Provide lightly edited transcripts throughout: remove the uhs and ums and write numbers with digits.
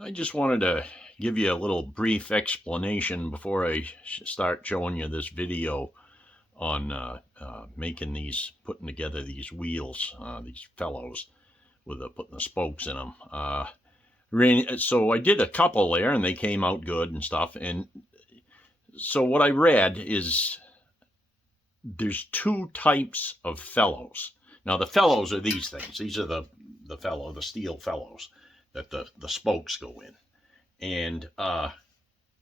I just wanted to give you a little brief explanation before I start showing you this video on putting together these wheels, these fellows with putting the spokes in them. So I did a couple there and they came out good and stuff. And so what I read is there's two types of fellows. Now the fellows are these things. These are the steel fellows that the spokes go in. And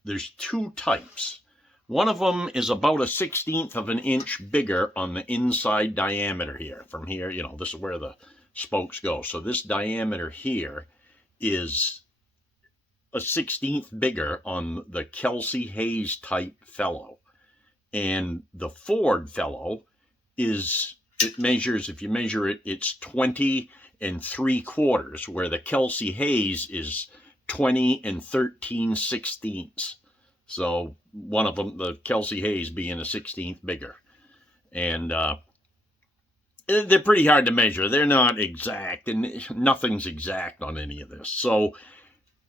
there's two types. One of them is about 1/16 of an inch bigger on the inside diameter here. From here, this is where the spokes go. So this diameter here is 1/16 bigger on the Kelsey Hayes type fellow. And the Ford fellow if you measure it, it's 20 3/4, where the Kelsey Hayes is 20 13/16. So one of them, the Kelsey Hayes, being 1/16 bigger. And they're pretty hard to measure. They're not exact, and nothing's exact on any of this. So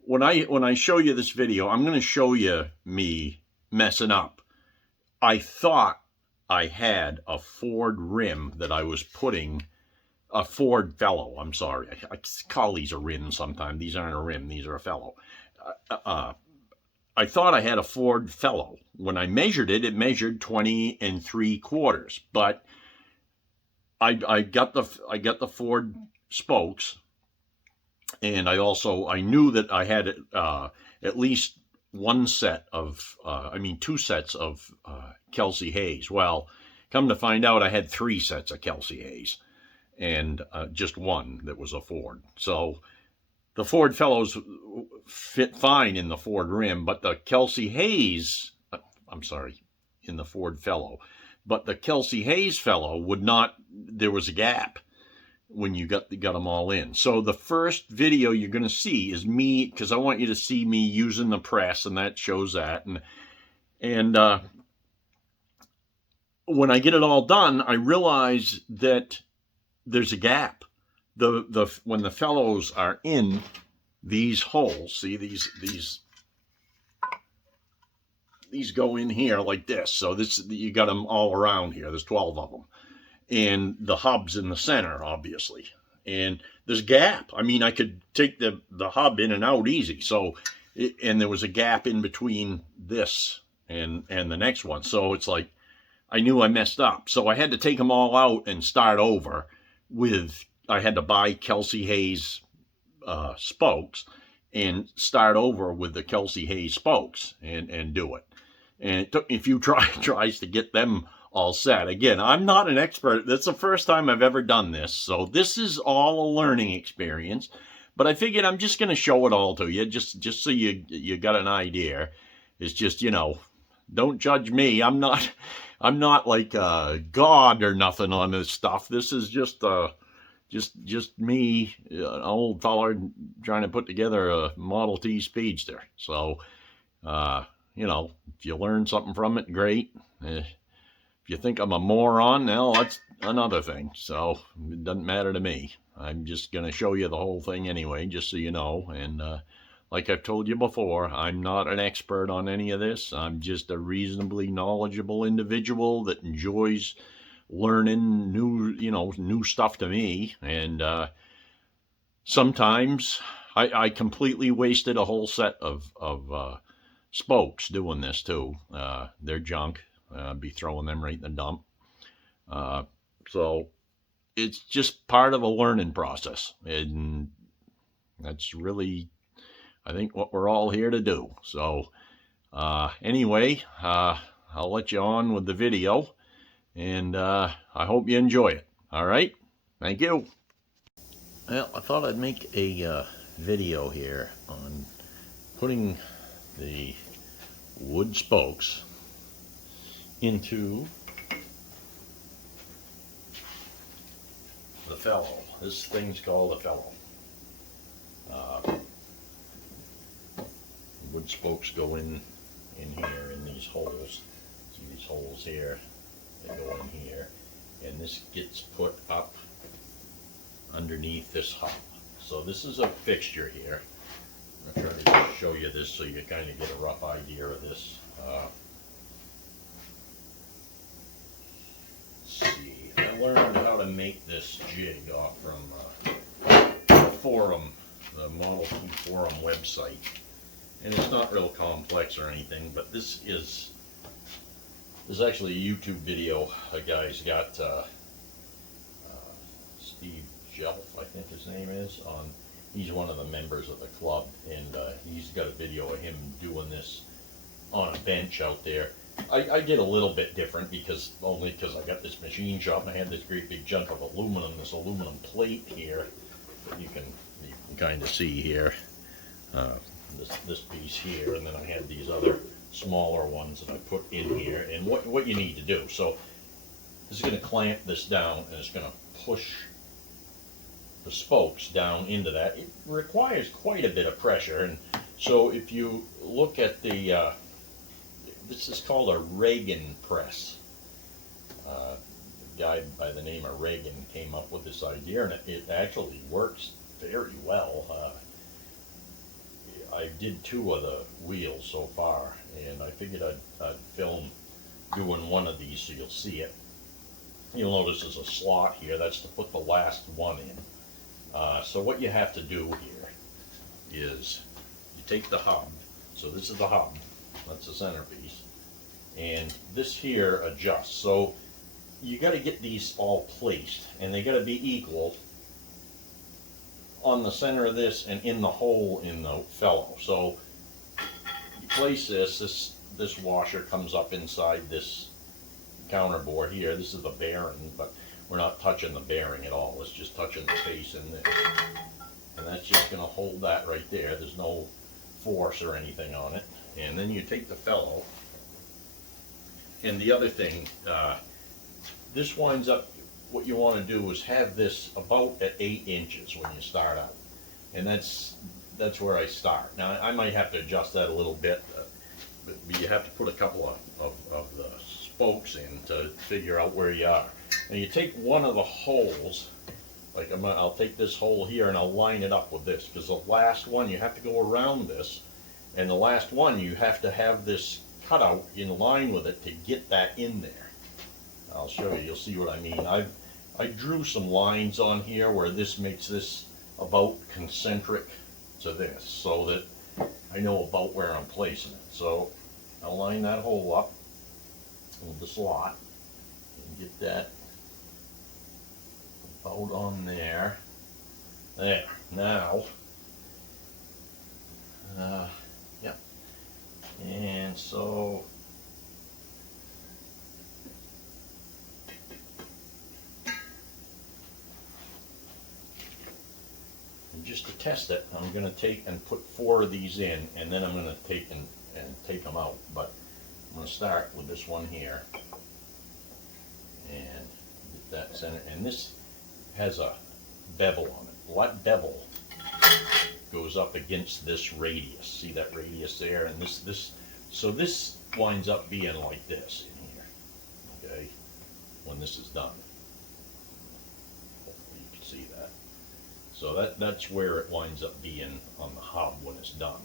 when I show you this video, I'm going to show you me messing up. I thought I had a Ford rim that I was putting, a Ford fellow, I'm sorry. I call these a rim sometimes. These aren't a rim, these are a fellow. I thought I had a Ford fellow. When I measured it, it measured 20 3/4. But I got the Ford spokes, and I knew that I had at least two sets of Kelsey Hayes. Well, come to find out, I had 3 sets of Kelsey Hayes, and just one that was a Ford. So the Ford fellows fit fine in the Ford rim, but the Kelsey Hayes, in the Ford fellow, but the Kelsey Hayes fellow would not. There was a gap when you got them all in. So the first video you're going to see is me, because I want you to see me using the press, and that shows that. And when I get it all done, I realize that there's a gap. When the fellows are in these holes, see these go in here like this. So you got them all around here. There's 12 of them. And the hub's in the center, obviously. And there's a gap. I could take the hub in and out easy. And there was a gap in between this and the next one. So it's like, I knew I messed up. So I had to take them all out and start over I had to buy Kelsey Hayes spokes and start over with the Kelsey Hayes spokes and do it. And it took me a few tries to get them all set. Again, I'm not an expert. That's the first time I've ever done this. So this is all a learning experience. But I figured I'm just going to show it all to you, just so you got an idea. It's just, don't judge me. I'm not like God or nothing on this stuff. This is just me, an old fella trying to put together a Model T Speedster. So, if you learn something from it, great. If you think I'm a moron, well, that's another thing. So it doesn't matter to me. I'm just going to show you the whole thing anyway, just so you know. And like I've told you before, I'm not an expert on any of this. I'm just a reasonably knowledgeable individual that enjoys learning new stuff to me. And sometimes I completely wasted a whole set of spokes doing this too. They're junk. Be throwing them right in the dump. So it's just part of a learning process, and that's really, I think, what we're all here to do. So anyway, I'll let you on with the video, and I hope you enjoy it. All right, thank you. Well, I thought I'd make a video here on putting the wood spokes into the fellow. This thing's called a fellow. Wood spokes go in here in these holes. See these holes here? They go in here, and this gets put up underneath this hub. So this is a fixture here. I'm going to try to show you this so you kind of get a rough idea of this. Let's see, I learned how to make this jig off from the forum, the Model T forum website. And it's not real complex or anything, but this is actually a YouTube video a guy's got, Steve Jelf, I think his name is, on. He's one of the members of the club, and he's got a video of him doing this on a bench out there. I did a little bit different because I got this machine shop and I had this great big chunk of aluminum, this aluminum plate here that you can kind of see here, this piece here, and then I had these other smaller ones that I put in here. And what you need to do, so this is going to clamp this down and it's going to push the spokes down into that. It requires quite a bit of pressure, and so if you look at the this is called a Reagan press. A guy by the name of Reagan came up with this idea, and it actually works very well. I did 2 of the wheels so far, and I figured I'd film doing one of these so you'll see it. You'll notice there's a slot here. That's to put the last one in. So what you have to do here is you take the hub. So this is the hub. That's the centerpiece. And this here adjusts. So you got to get these all placed, and they got to be equal on the center of this and in the hole in the fellow. So you place this washer comes up inside this counter bore here. This is the bearing, but we're not touching the bearing at all. It's just touching the face in this. And that's just going to hold that right there. There's no force or anything on it. And then you take the fellow. And the other thing, this winds up, what you want to do is have this about at 8 inches when you start out. And that's where I start. Now, I might have to adjust that a little bit, but you have to put a couple of the spokes in to figure out where you are. Now you take one of the holes, like I'll take this hole here and I'll line it up with this, because the last one you have to go around this, and the last one you have to have this cutout in line with it to get that in there. I'll show you, you'll see what I mean. I drew some lines on here where this makes this about concentric to this, so that I know about where I'm placing it. So I'll line that hole up with the slot and get that about on there. There. Now, yep. And so just to test it, I'm going to take and put 4 of these in, and then I'm going to take and take them out. But I'm going to start with this one here and get that center. And this has a bevel on it. Well, that bevel goes up against this radius. See that radius there? And so this winds up being like this in here, okay, when this is done. Hopefully you can see that. So that's where it winds up being on the hub when it's done.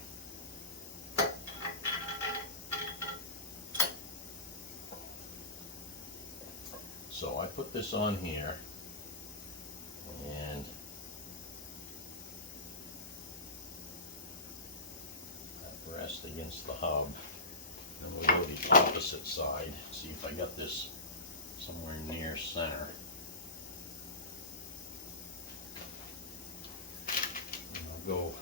So I put this on here, and that rests against the hub. Then we'll go to the opposite side, see if I got this somewhere near center. And I'll go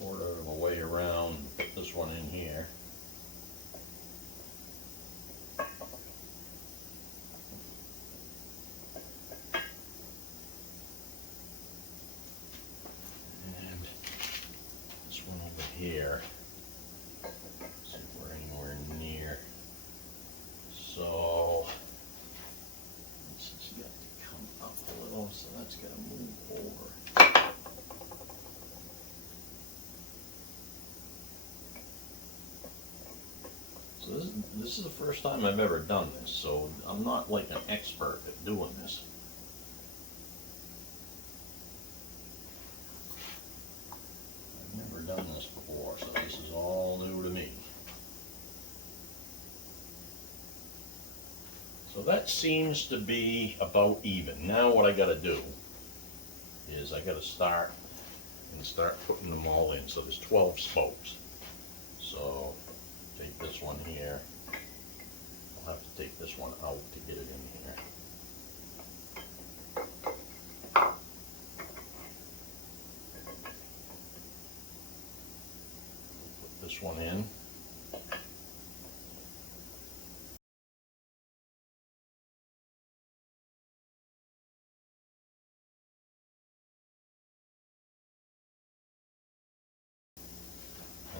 quarter of the way around and put this one in here. Here, see if we're anywhere near. So this has got to come up a little, so that's got to move over. So this is the first time I've ever done this, so I'm not like an expert at doing this. Done this before, so that seems to be about even. Now what I got to do is I got to start putting them all in. So there's 12 spokes. So take this one here. I'll have to take this one out to get it in here. Put this one in.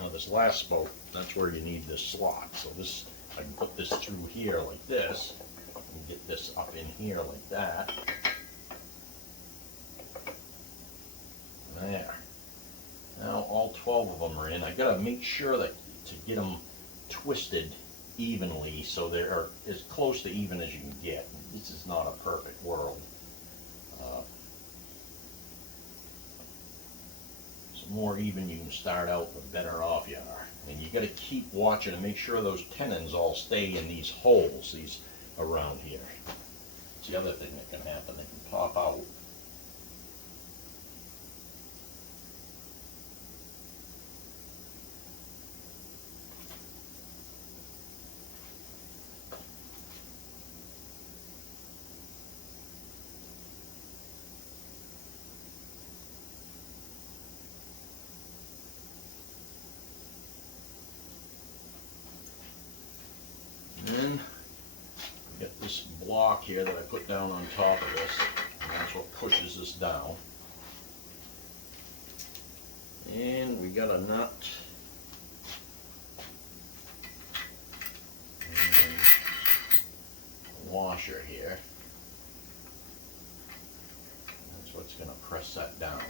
Now this last spoke, that's where you need this slot. So this, I can put this through here like this, and get this up in here like that. There. Now all 12 of them are in. I gotta make sure that to get them twisted evenly so they're as close to even as you can get. This is not a perfect world. The more even you can start out, the better off you are. And you got to keep watching and make sure those tenons all stay in these holes, these around here. It's the other thing that can happen. They can pop out. Then we got this block here that I put down on top of this, and that's what pushes this down. And we got a nut and a washer here. That's what's going to press that down.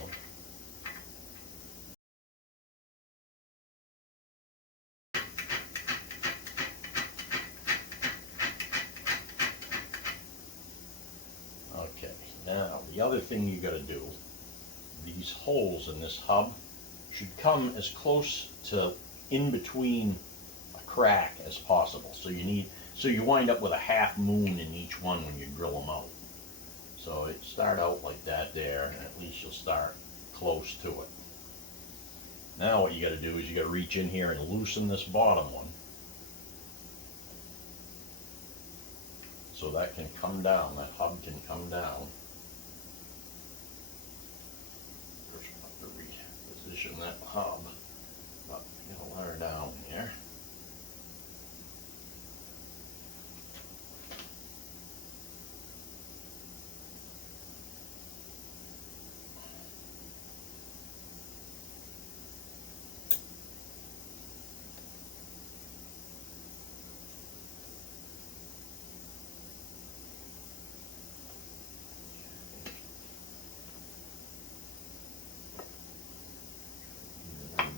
Okay, now the other thing you got to do, these holes in this hub should come as close to in between a crack as possible. So you wind up with a half moon in each one when you drill them out. So it start out like that there, and at least you'll start close to it. Now what you got to do is you got to reach in here and loosen this bottom one, so that can come down, that hub can come down. First we'll have to reposition that hub, but you gotta let her down here.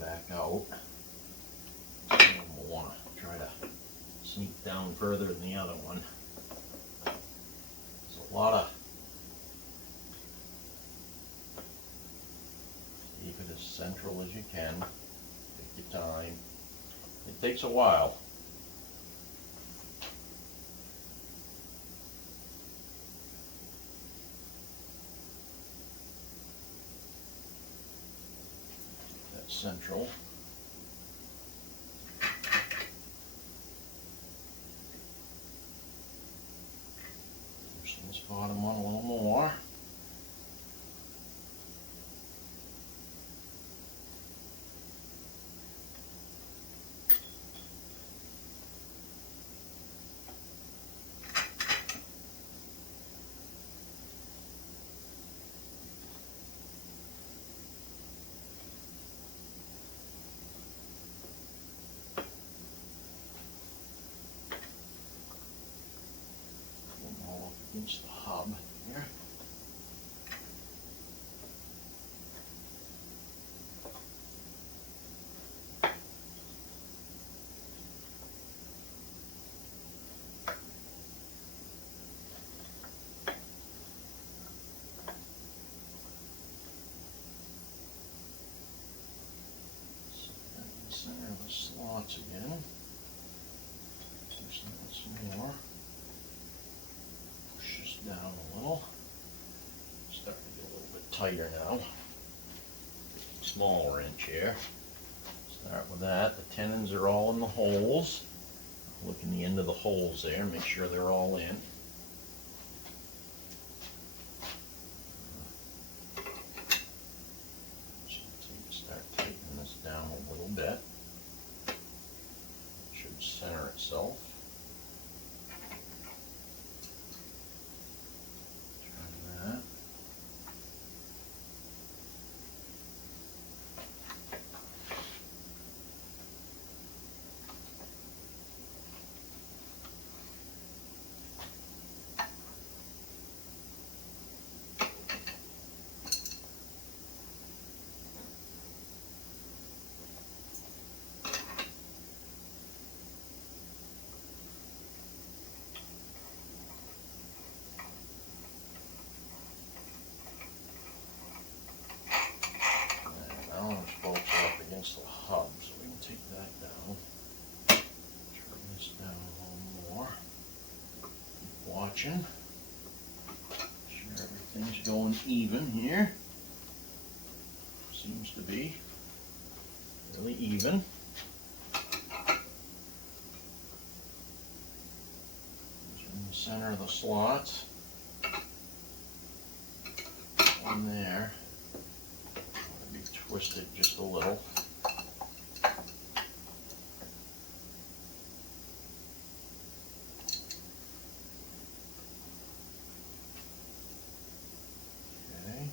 Back out. We'll want to try to sneak down further than the other one. There's a lot of, keep it as central as you can. Take your time. It takes a while. That's central. Loosen this bottom one a little more. Against the hub here. Center of the slots again. Loosen that some more. down a little. Starting to get a little bit tighter now. Small wrench here. Start with that. The tenons are all in the holes. Look in the end of the holes there, make sure they're all in. Start tightening this down a little bit. It should center itself. Turn that. Bolts up against the hub, so we can take that down. Turn this down a little more. Keep watching. Make sure everything's going even here. Seems to be really even. In the center of the slots. One there. Twisted just a little. Okay.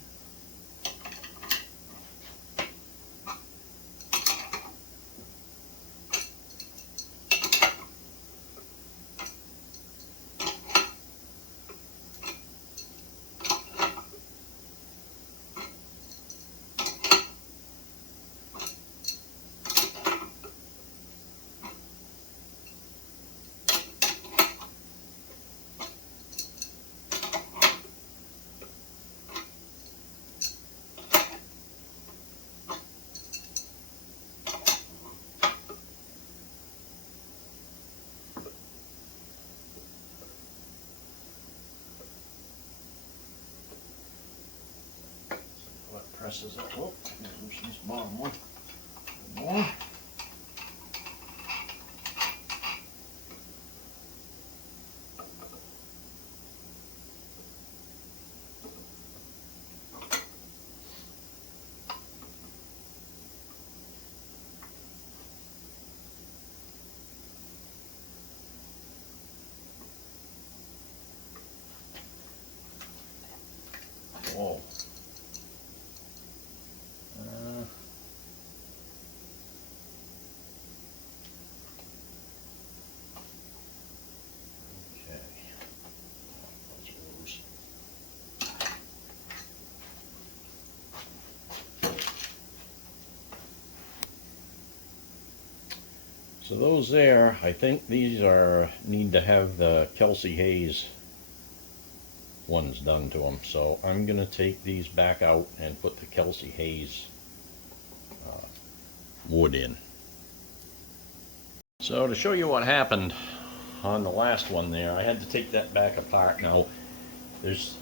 Presses up. Oh, loosen this bottom one. More. Whoa. So those there, I think these need to have the Kelsey Hayes ones done to them. So I'm going to take these back out and put the Kelsey Hayes wood in. So to show you what happened on the last one there, I had to take that back apart. Now there's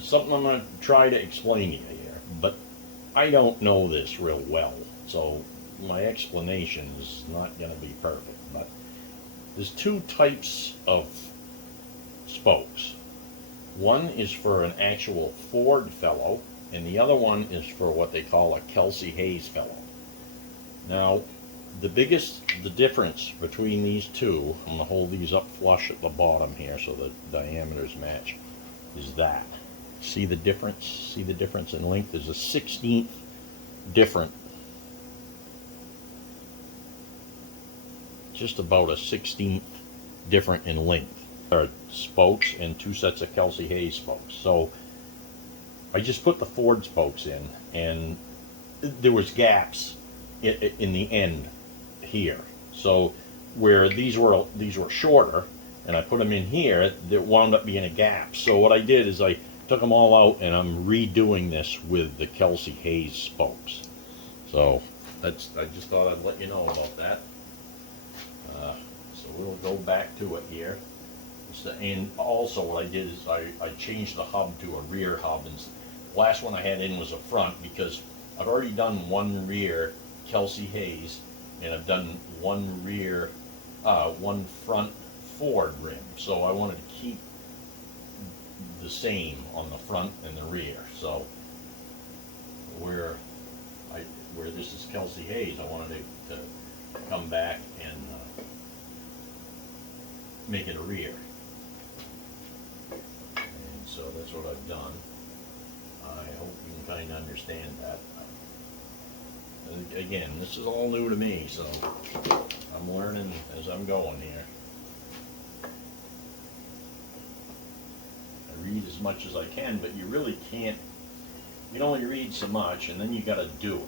something I'm going to try to explain to you here, but I don't know this real well, so my explanation is not going to be perfect. But there's two types of spokes. One is for an actual Ford fellow, and the other one is for what they call a Kelsey Hayes fellow. Now, the difference between these two, I'm going to hold these up flush at the bottom here so the diameters match, is that. See the difference? See the difference in length? There's a 1/16 different. Just about a 1/16 different in length. There are spokes and two sets of Kelsey Hayes spokes. So I just put the Ford spokes in, and there was gaps in the end here. So where these were shorter, and I put them in here, there wound up being a gap. So what I did is I took them all out, and I'm redoing this with the Kelsey Hayes spokes. So I just thought I'd let you know about that. So we'll go back to it here. And also what I did is I changed the hub to a rear hub, and the last one I had in was a front, because I've already done one rear Kelsey Hayes, and I've done one rear, one front Ford rim. So I wanted to keep the same on the front and the rear. So where where this is Kelsey Hayes, I wanted to come back and make it a rear. And so that's what I've done. I hope you can kind of understand that. And again, this is all new to me, so I'm learning as I'm going here. I read as much as I can, but you really can't. You can only read so much, and then you got to do it.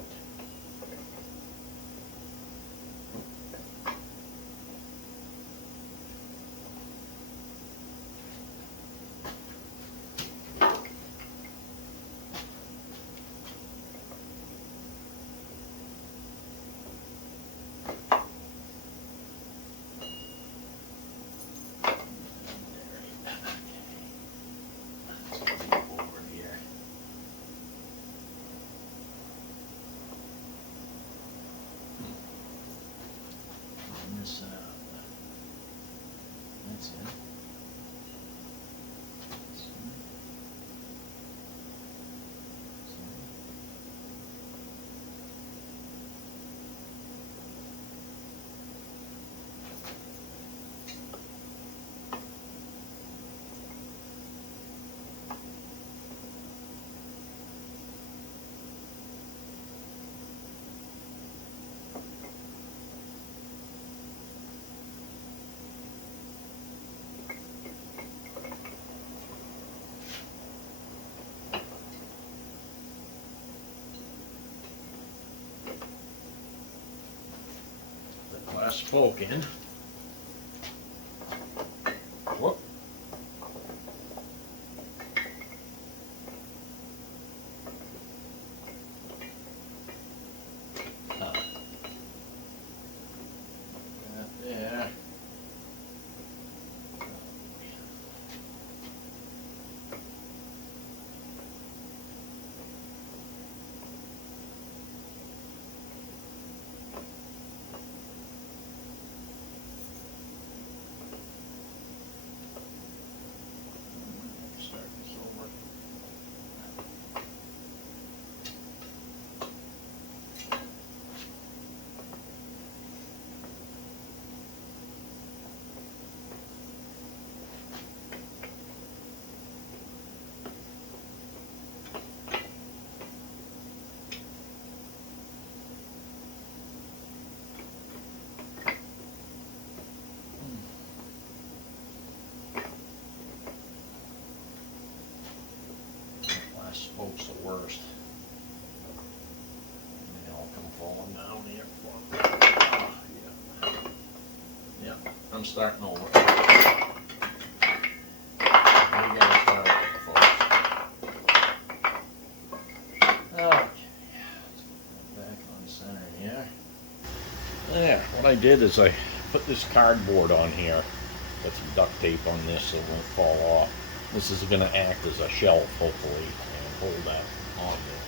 That's it. Respoking. Whoop. There. Spoke's the worst. And they all come falling down here. Yeah, I'm starting over. You guys start over, folks. Okay, let's put that back on center here. There, what I did is I put this cardboard on here. Got some duct tape on this so it won't fall off. This is going to act as a shelf, hopefully, and hold that on there.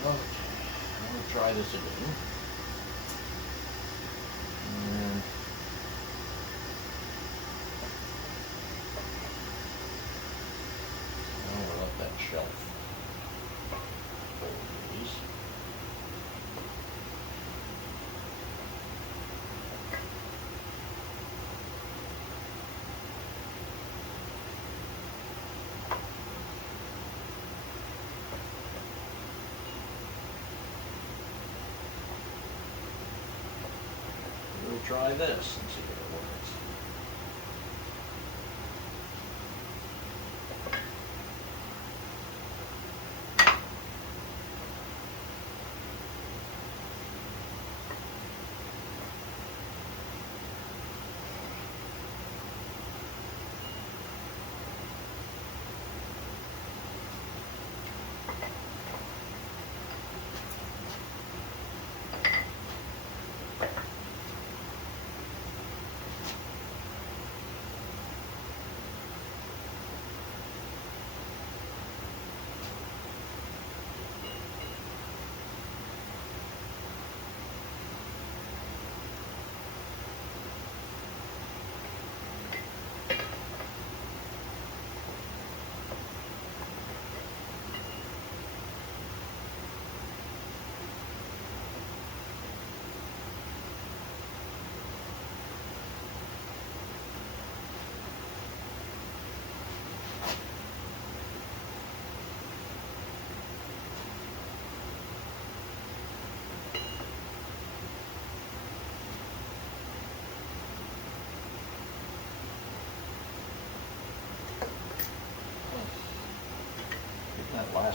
Okay, I'm going to try this again. And I'll let that shelf hold these. We'll try this and see if it works.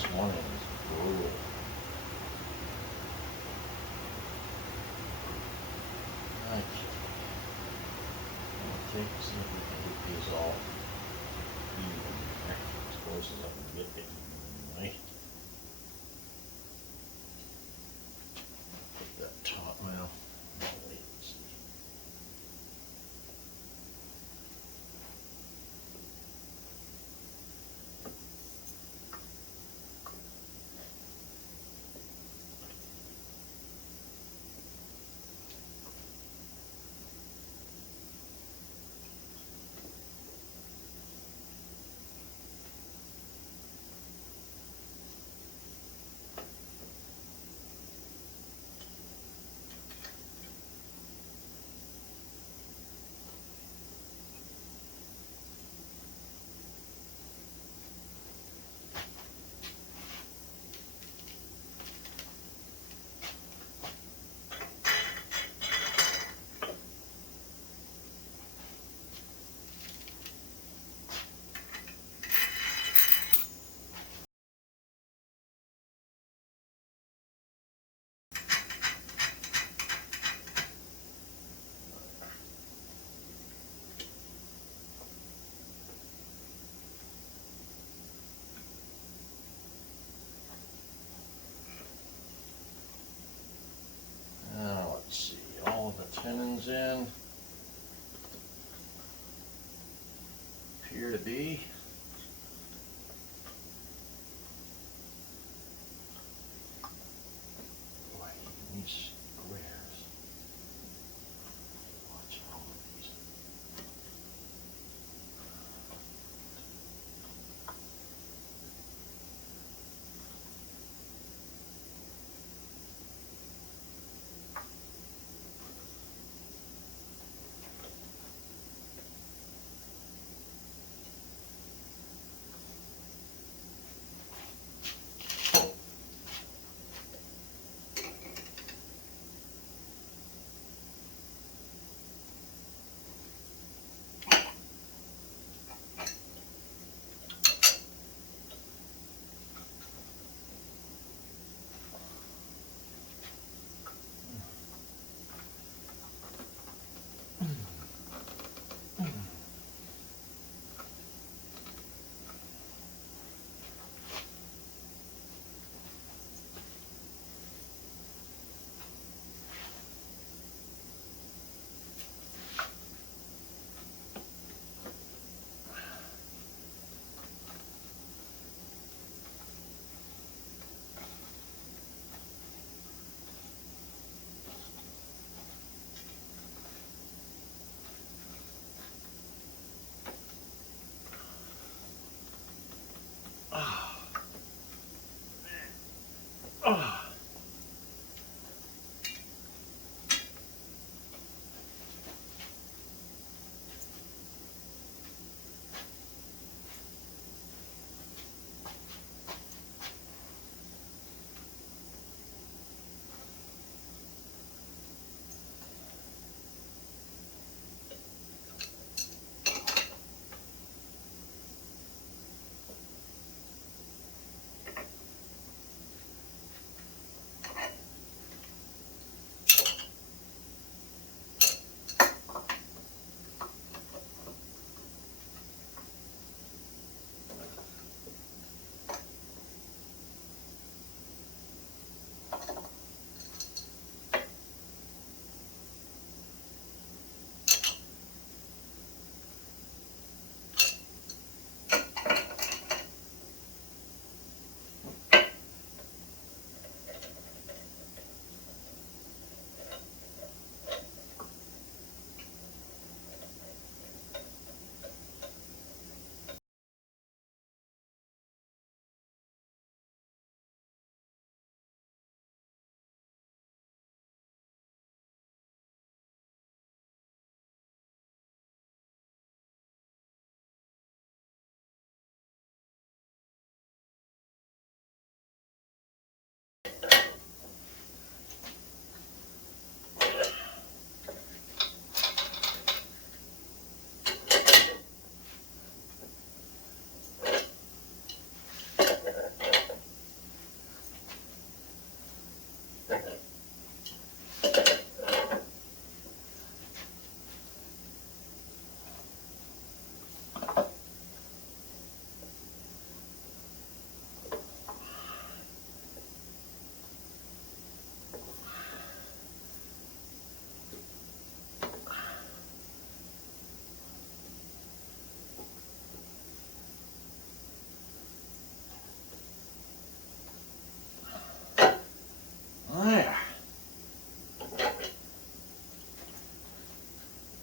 last one is brutal. Okay. See if we can get these all even here, as close as I can get to even anyway. Put that top, well, I'll wait and see. Now let's see, all of the tenons in. Appear to be. Boy, these squares. Watch all of these.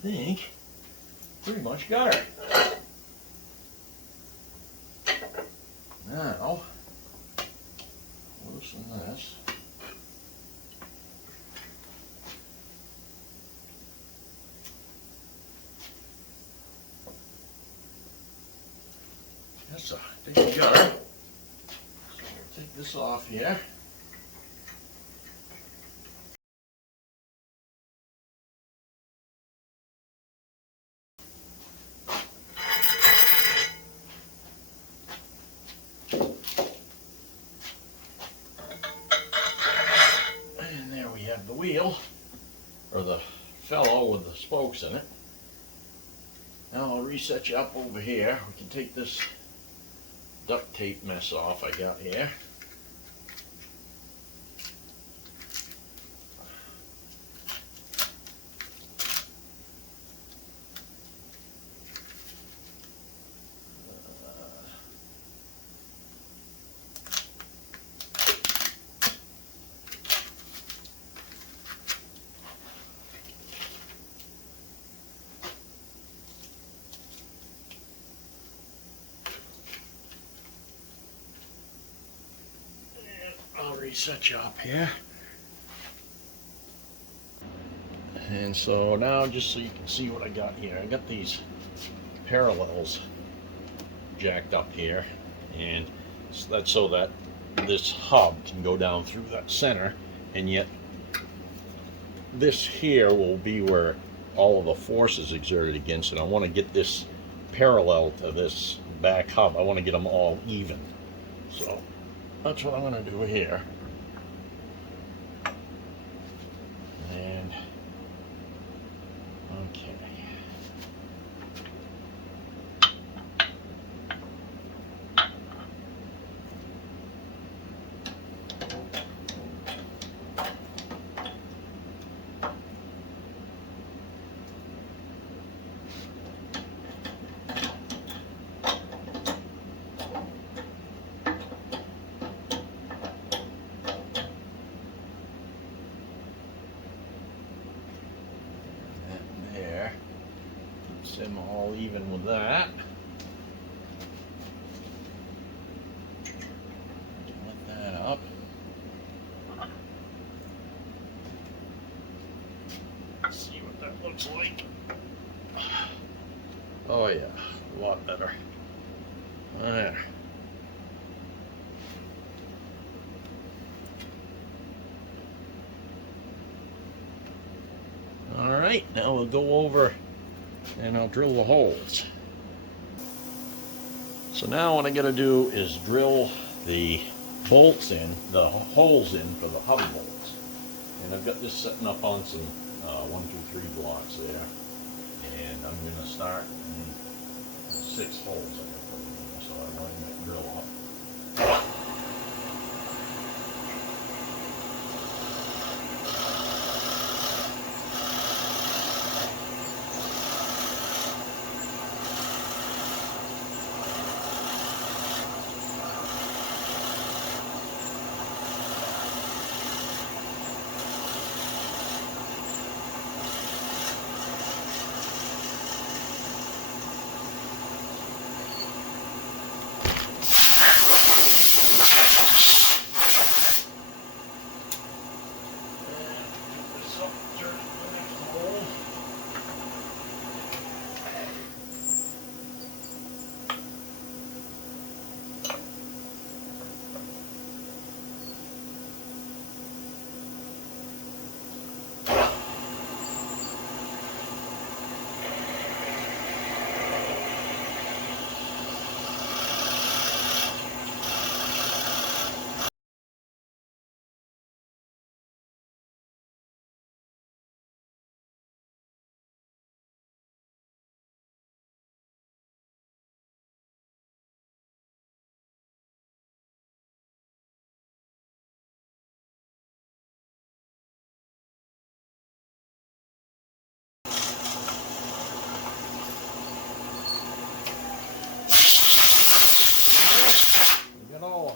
think pretty much got her. Now, loosen this. That's a big jar. So we'll take this off here. And there we have the wheel, or the fellow with the spokes in it. Now I'll reset you up over here. We can take this duct tape mess off I got here. I'll reset you up here. And so now, just so you can see what I got here, I got these parallels jacked up here, and that's so that this hub can go down through that center, and yet this here will be where all of the force is exerted against it. I want to get this parallel to this back hub. I want to get them all even. So that's what I'm going to do here. And okay. There, keeps them all even with that. Let that up. Let's see what that looks like. Oh yeah, a lot better. There. Alright, now we'll go over and I'll drill the holes. So now what I gotta do is drill the bolts in, the holes in for the hub bolts. And I've got this setting up on some 1, 2, 3 blocks there. And I'm gonna start in 6 holes I gotta put in there, so I'm running that drill up.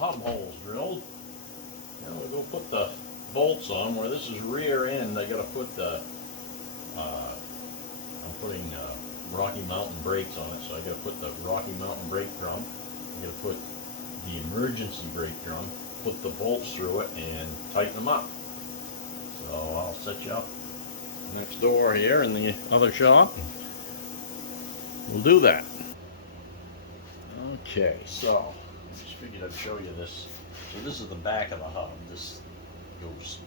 Hub holes drilled. Now we'll go put the bolts on. Where this is rear end, I got to put the I'm putting Rocky Mountain brakes on it, so I got to put the Rocky Mountain brake drum. I got to put the emergency brake drum, put the bolts through it, and tighten them up. So I'll set you up next door here in the other shop. We'll do that. Okay, so I just figured I'd show you this. So this is the back of the hub. This goes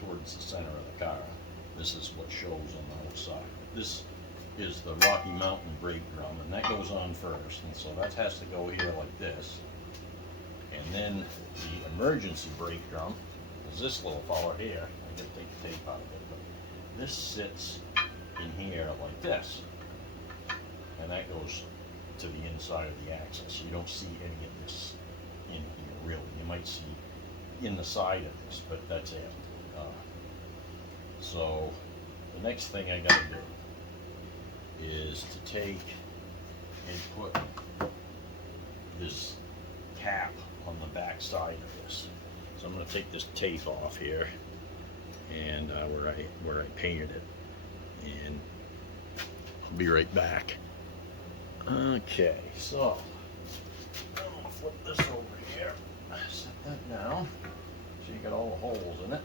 towards the center of the car. This is what shows on the outside. This is the Rocky Mountain brake drum, and that goes on first, and so that has to go here like this. And then the emergency brake drum is this little fella here. I gotta take the tape out of it, but this sits in here like this, and that goes to the inside of the axis. You don't see any of this in here really. You might see in the side of this, but that's it. So the next thing I gotta do is to take and put this cap on the back side of this. So I'm going to take this tape off here, and where I painted it, and I'll be right back. Okay, so I'm going to flip this over here, set that down, so you got all the holes in it.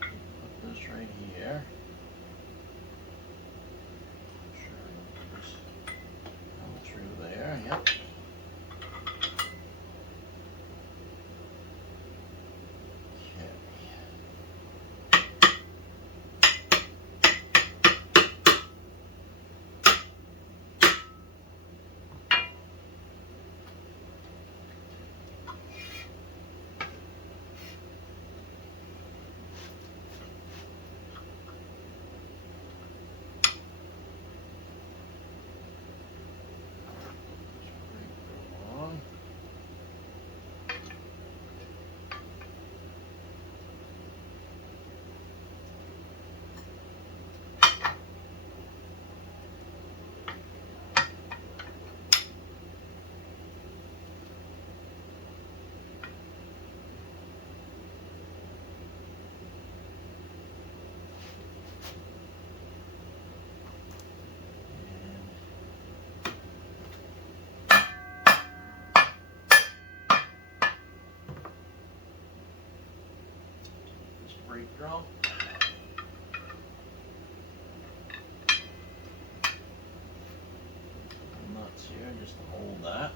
Put this right here. Through there, yep. Brake drum. Nuts here just to hold that.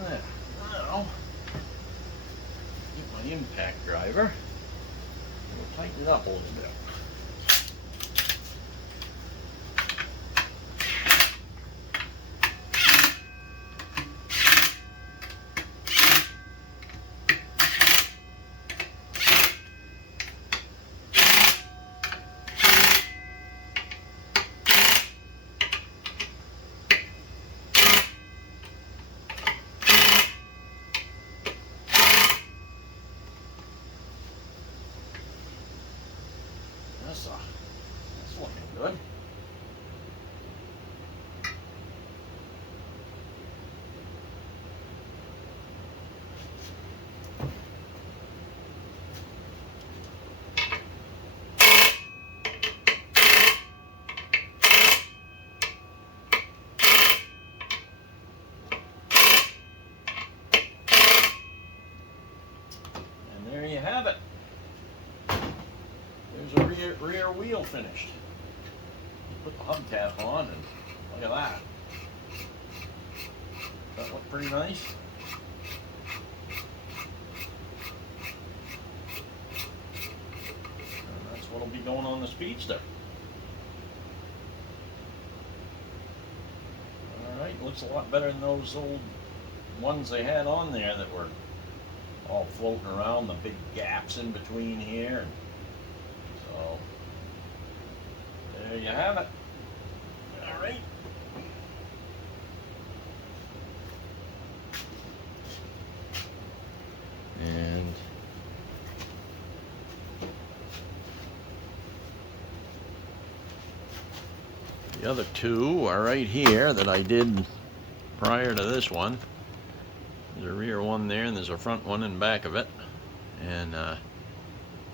There. Now, get my impact driver, and we'll tighten it up a little bit. have it. There's a rear wheel finished. Put the hubcap on and look at that. Does that look pretty nice? And that's what'll be going on the Speedster. Alright, looks a lot better than those old ones they had on there that were all floating around, the big gaps in between here. And so, there you have it. Alright. And the other two are right here that I did prior to this one. There's a rear one there, and there's a front one in back of it. And I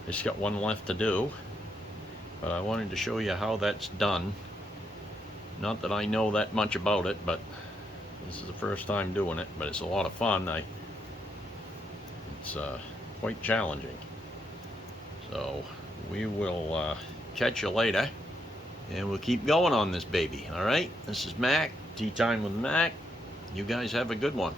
just got one left to do. But I wanted to show you how that's done. Not that I know that much about it, but this is the first time doing it. But it's a lot of fun. It's quite challenging. So we will catch you later, and we'll keep going on this baby. All right, this is Mac, Tea Time with Mac. You guys have a good one.